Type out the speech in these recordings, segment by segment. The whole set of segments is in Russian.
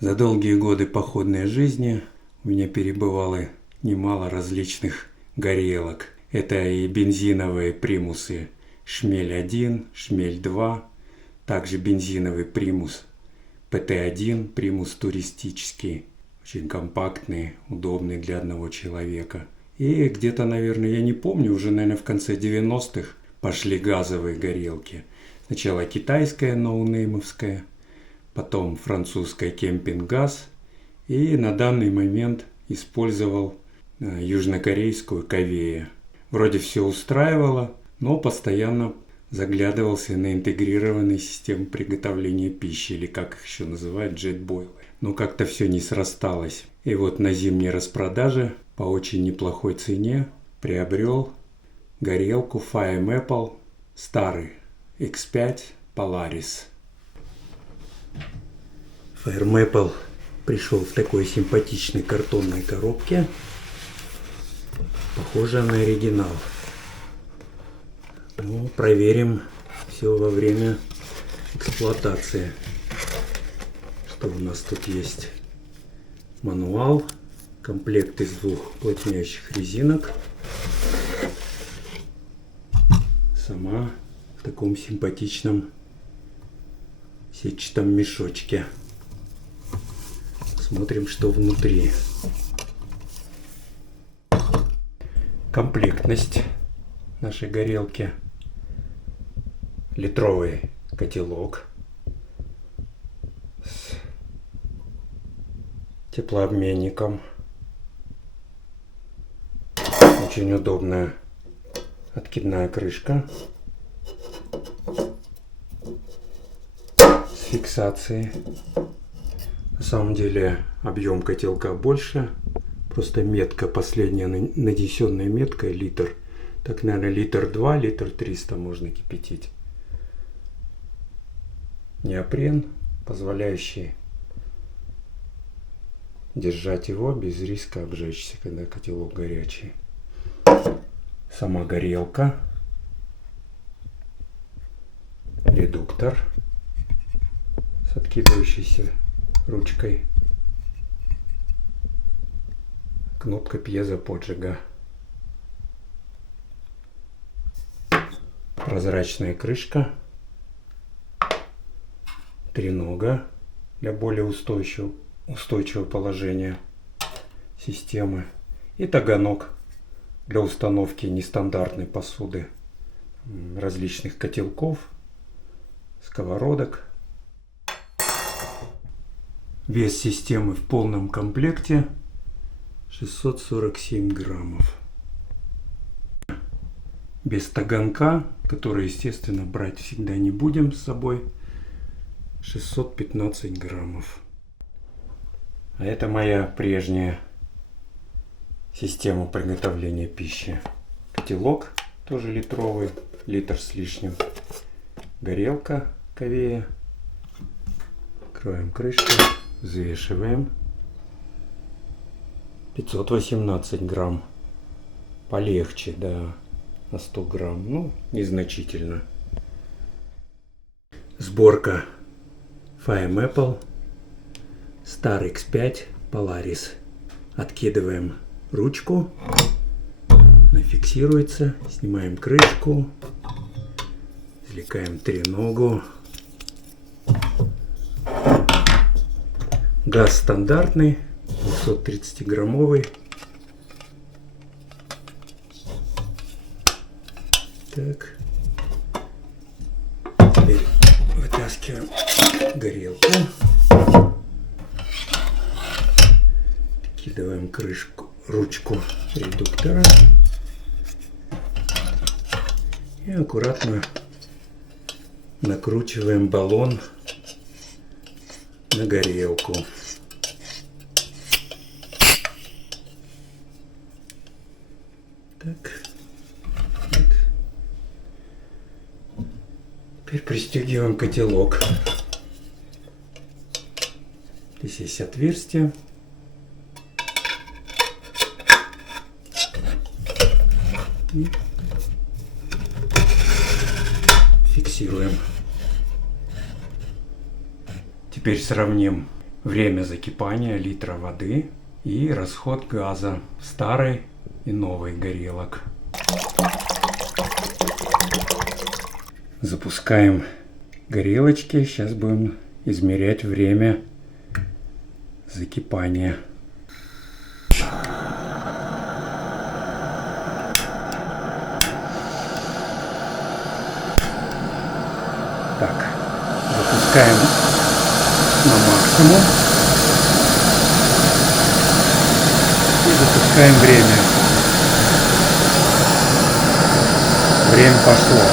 За долгие годы походной жизни у меня перебывало немало различных горелок. Это и бензиновые примусы Шмель-1, Шмель-2, также бензиновый примус ПТ-1, примус туристический, очень компактный, удобный для одного человека. И где-то, наверное, я не помню, уже, наверное, в конце 90-х пошли газовые горелки. Сначала китайская ноунеймовская, потом французская кемпинг-газ, и на данный момент использовал южнокорейскую Кавея. Вроде все устраивало, но постоянно заглядывался на интегрированные системы приготовления пищи, или как их еще называют, джетбойлы. Но как-то все не срасталось. И вот на зимней распродаже по очень неплохой цене приобрел горелку Fire Maple старый X5 Polaris. Fire Maple пришел в такой симпатичной картонной коробке, похожая на оригинал. Ну, проверим все во время эксплуатации. Что у нас тут есть? Мануал, комплект из 2 плотнящих резинок. Сама в таком симпатичном сетчатом мешочке. Смотрим, что внутри. Комплектность нашей горелки. Литровый котелок с теплообменником. Очень удобная откидная крышка с фиксацией. На самом деле объем котелка больше. Просто метка, последняя нанесенная метка, литр. Так, наверное, литр 2, литр 300 можно кипятить. Неопрен, позволяющий держать его без риска обжечься, когда котелок горячий. Сама горелка. Редуктор с откидывающейся ручкой. Кнопка пьезоподжига. Прозрачная крышка. Тренога для более устойчивого положения системы. И таганок для установки нестандартной посуды, различных котелков, сковородок. Вес системы в полном комплекте 647 граммов. Без таганка, который, естественно, брать всегда не будем с собой, 615 граммов. А это моя прежняя система приготовления пищи. Котелок тоже литровый, литр с лишним. Горелка Кавея. Откроем крышку, взвешиваем. 518 грамм. Полегче, да, на 100 грамм. Ну, незначительно. Сборка Fire Maple Star X5 Polaris. Откидываем ручку, она фиксируется, снимаем крышку, извлекаем треногу. Газ стандартный, 230 граммовый. Так, теперь вытаскиваем горелку, откидываем крышку, ручку редуктора и аккуратно накручиваем баллон на горелку. Так. Вот. Теперь пристегиваем котелок. Здесь есть отверстие. И фиксируем. Теперь сравним время закипания литра воды и расход газа старой и новой горелок. Запускаем горелочки. Сейчас будем измерять время закипания. Так, запускаем на максимум и запускаем время. Время пошло.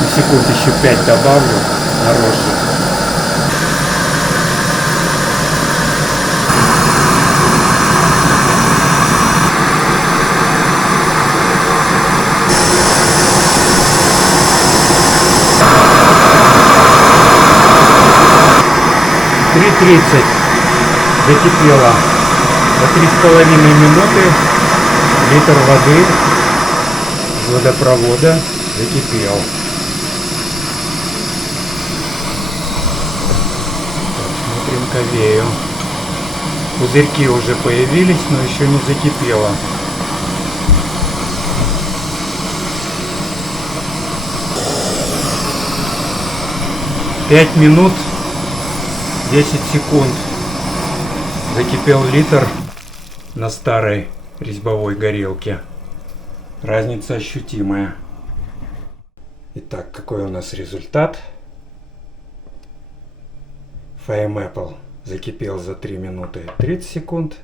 На секунд еще 5 добавлю наружу. Закипело. За 3,5 минуты литр воды из водопровода закипел. Так, смотрим ковею. Пузырьки уже появились, но еще не закипело. Пять минут 10 секунд. Закипел литр на старой резьбовой горелке. Разница ощутимая. Итак, какой у нас результат? Firemaple закипел за 3 минуты 30 секунд.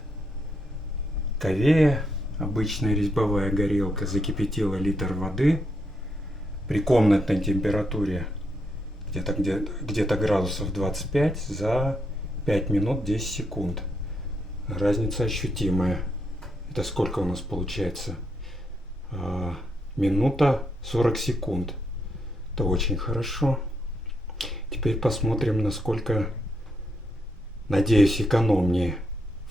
Ковея, обычная резьбовая горелка, закипятила литр воды при комнатной температуре где-то градусов 25 за 5 минут 10 секунд. Разница ощутимая. Это сколько у нас получается? Минута 40 секунд. Это очень хорошо. Теперь посмотрим, насколько, надеюсь, экономнее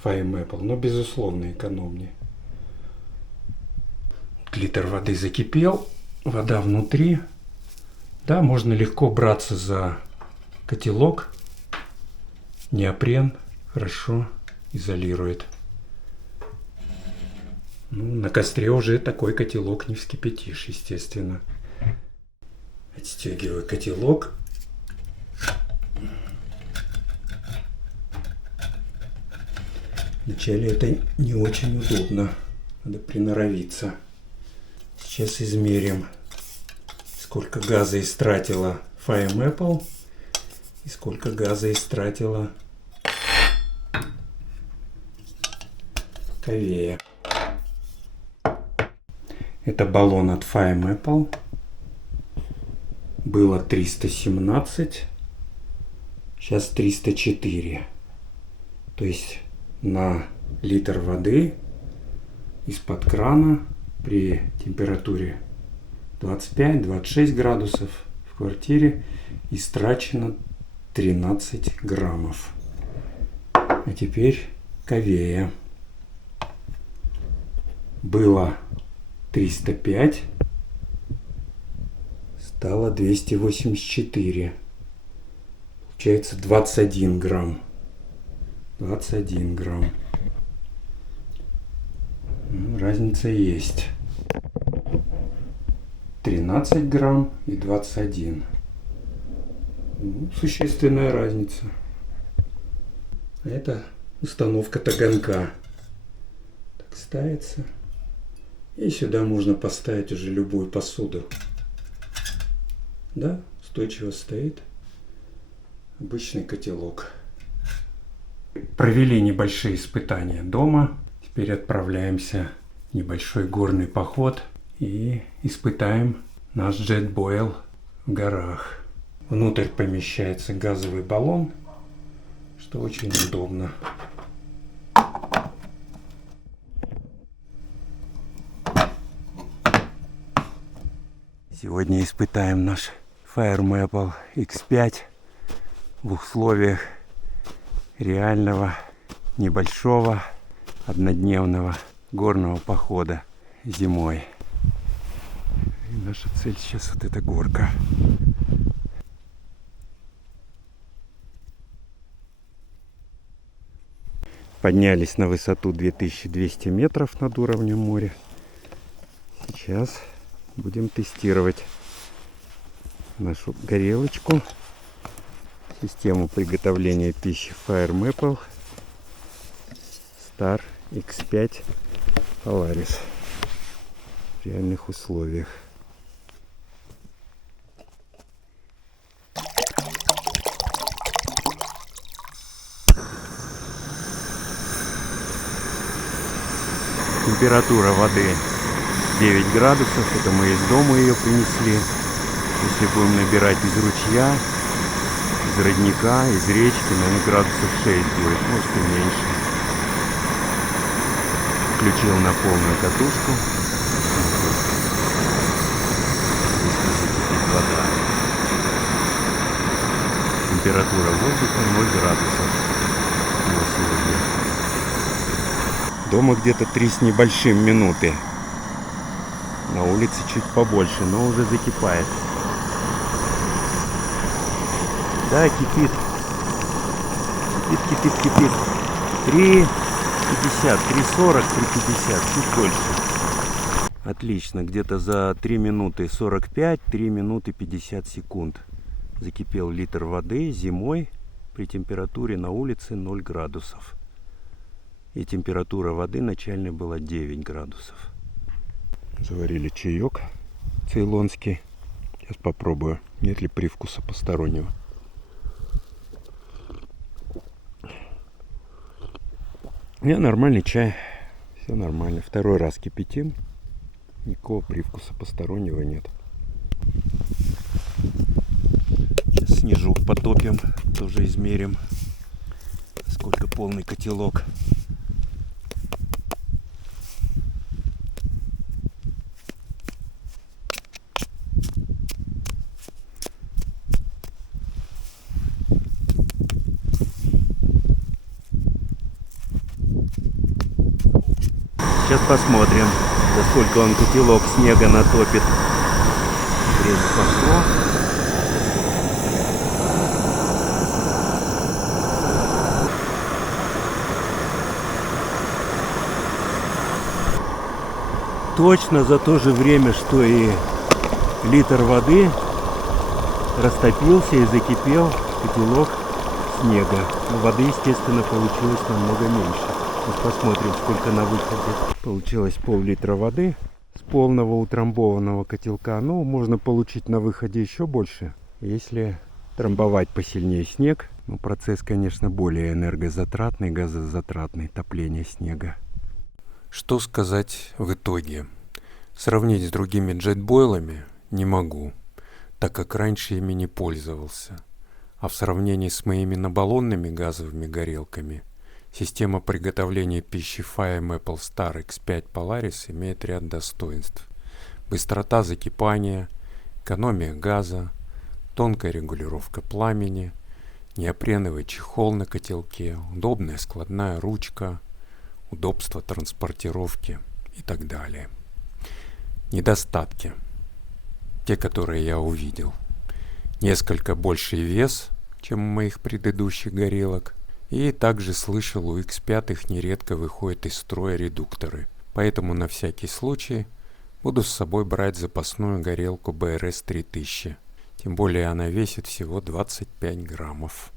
Firemaple. Но безусловно экономнее. Литр воды закипел. Вода внутри. Да, можно легко браться за котелок. Неопрен хорошо изолирует. Ну, на костре уже такой котелок не вскипятишь, естественно. Отстегиваю котелок. Вначале это не очень удобно. Надо приноровиться. Сейчас измерим, сколько газа истратила Firemaple и сколько газа истратила ковея. Это баллон от Firemaple. Было 317. Сейчас 304. То есть на литр воды из-под крана при температуре 25-26 градусов в квартире истрачено 13 граммов. А теперь ковея. Было 305, стало 284. Получается 21 грамм. 21 грамм. Ну, разница есть. 13 грамм и 21. Ну, существенная разница. А это установка таганка. Так ставится. И сюда можно поставить уже любую посуду. Да, устойчиво стоит. Обычный котелок. Провели небольшие испытания дома. Теперь отправляемся в небольшой горный поход и испытаем наш JetBoil в горах. Внутрь помещается газовый баллон, что очень удобно. Сегодня испытаем наш Firemaple X5 в условиях реального небольшого однодневного горного похода зимой. И наша цель сейчас вот эта горка. Поднялись на высоту 2200 метров над уровнем моря. Сейчас будем тестировать нашу горелочку, систему приготовления пищи Fire Maple Star X5 Polaris в реальных условиях. Температура воды 9 градусов. Это мы из дома ее принесли. Если будем набирать из ручья, из родника, из речки, наверное, градусов 6 будет, может и меньше. Включил на полную катушку. Здесь закипит вода. Температура воздуха 0 градусов. Вот сегодня. Дома где-то 3 с небольшим минуты. На улице чуть побольше, но уже закипает. Да, кипит. Кипит. 3:50, 3:40, 3:50, чуть больше. Отлично, где-то за 3 минуты 45, 3 минуты 50 секунд закипел литр воды зимой при температуре на улице 0 градусов. И температура воды начальной была 9 градусов. Заварили чаек цейлонский. Сейчас попробую, нет ли привкуса постороннего. Не, нормальный чай. Все нормально. Второй раз кипятим. Никакого привкуса постороннего нет. Сейчас снежок потопим. Тоже измерим, сколько полный котелок. Сейчас посмотрим, за сколько он котелок снега натопит. Время пошло. Точно за то же время, что и литр воды, растопился и закипел котелок снега. Но воды, естественно, получилось намного меньше. Сейчас посмотрим, сколько на выходе. Получилось пол-литра воды с полного утрамбованного котелка. Но можно получить на выходе еще больше, если трамбовать посильнее снег. Но процесс, конечно, более энергозатратный, газозатратный, топление снега. Что сказать в итоге? Сравнить с другими джетбойлами не могу, так как раньше ими не пользовался. А в сравнении с моими набаллонными газовыми горелками, система приготовления пищи Fire Maple Star X5 Polaris имеет ряд достоинств. Быстрота закипания, экономия газа, тонкая регулировка пламени, неопреновый чехол на котелке, удобная складная ручка, удобство транспортировки и так далее. Недостатки. Те, которые я увидел. Несколько больший вес, чем у моих предыдущих горелок. И также слышал, у X5 нередко выходят из строя редукторы. Поэтому на всякий случай буду с собой брать запасную горелку BRS 3000. Тем более она весит всего 25 граммов.